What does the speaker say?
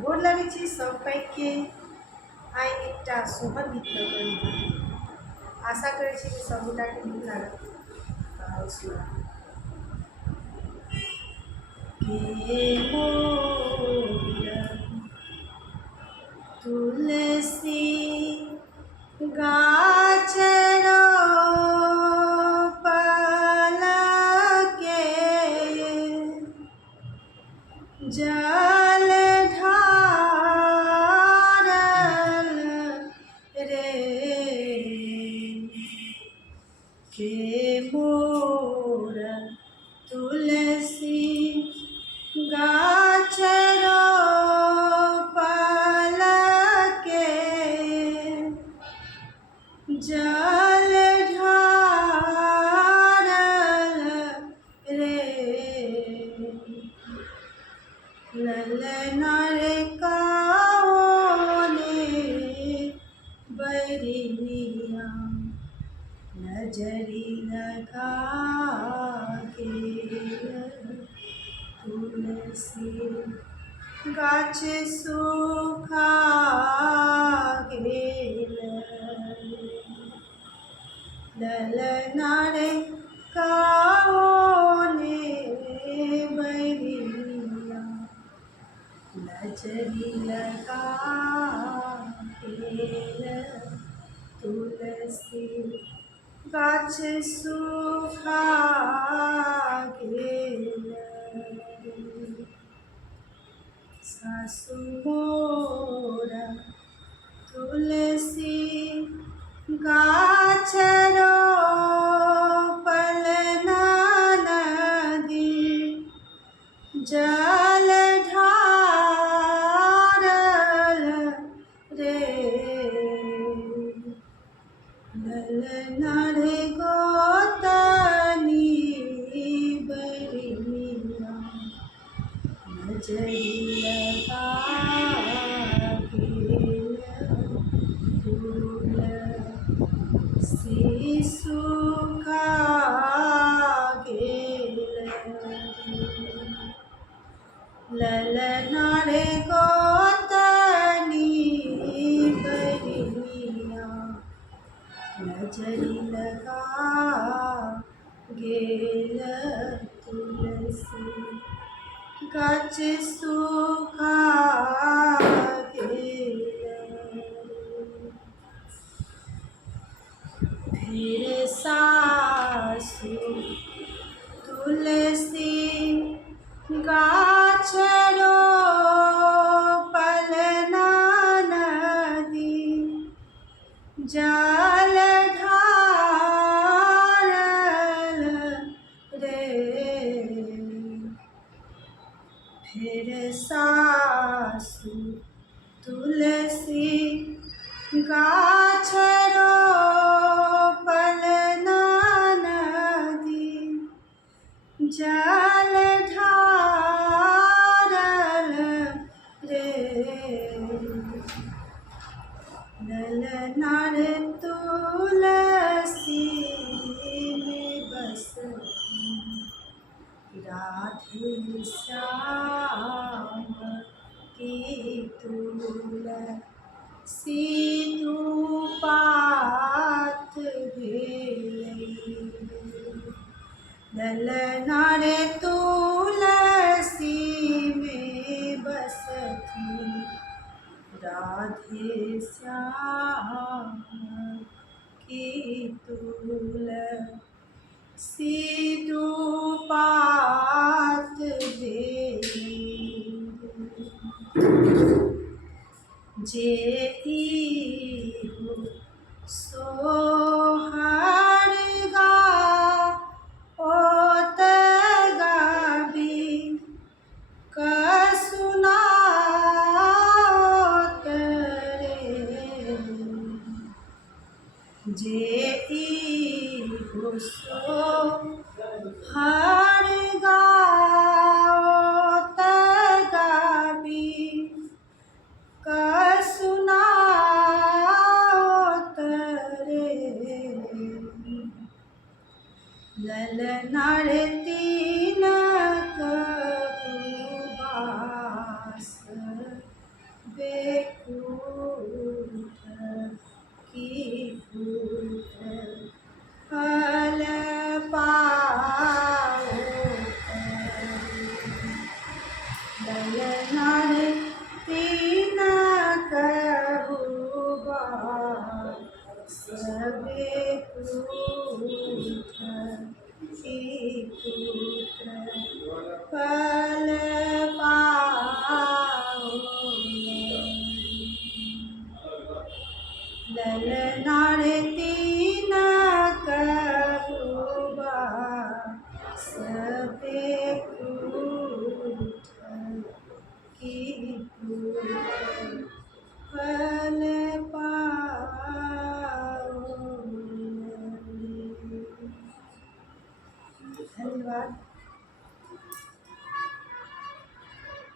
गोर लगै छी सब पैघके। आइ एकटा सोहर गीत लऽ कऽ एलहुँ। आशा करै छी कि सब गोटाके नीक लागत। तऽ सुनब। के मोर तुलसी गाछ रोपलके जल ढारल रे के मोर तुलसी गाछ रोपलके जल ढारल रे ललना रे काओने बरिया नजरी लगा के तुलसी गाछ सूखा गेल ललना रे काओने बरिया नजरी लगा गेल तुलसी गाछ सूखा गेल सासु मोर तुलसी गाछ रोपल नदी जल ढारल रे ललना रे गोतनी बरिया नजरी लगा गेल तुलसी सूखा गेल ललना रे गोतनी बरिया नजरी लगा गेल तुलसी गाछ सूखा गेल फिर सासु तुलसी गाछ रोपल नदी जल ढारल रे फिर सासु तुलसी गाछ रोपल नदी जल ढारल रे ललना रे तुलसी में बसती राधे श्याम की तुलसी पात भेलई ललना रे तुलसी में बसती राधे श्याम की तुलसी पात भेलई जे हो सोहर ओत गाबी कसुनात रे जे हो सोहर ओत गाबी कसुनात रे ललना रे तीनक बास बेकूठ की फूट फल पाओ दयनार तीन कबूबा सबे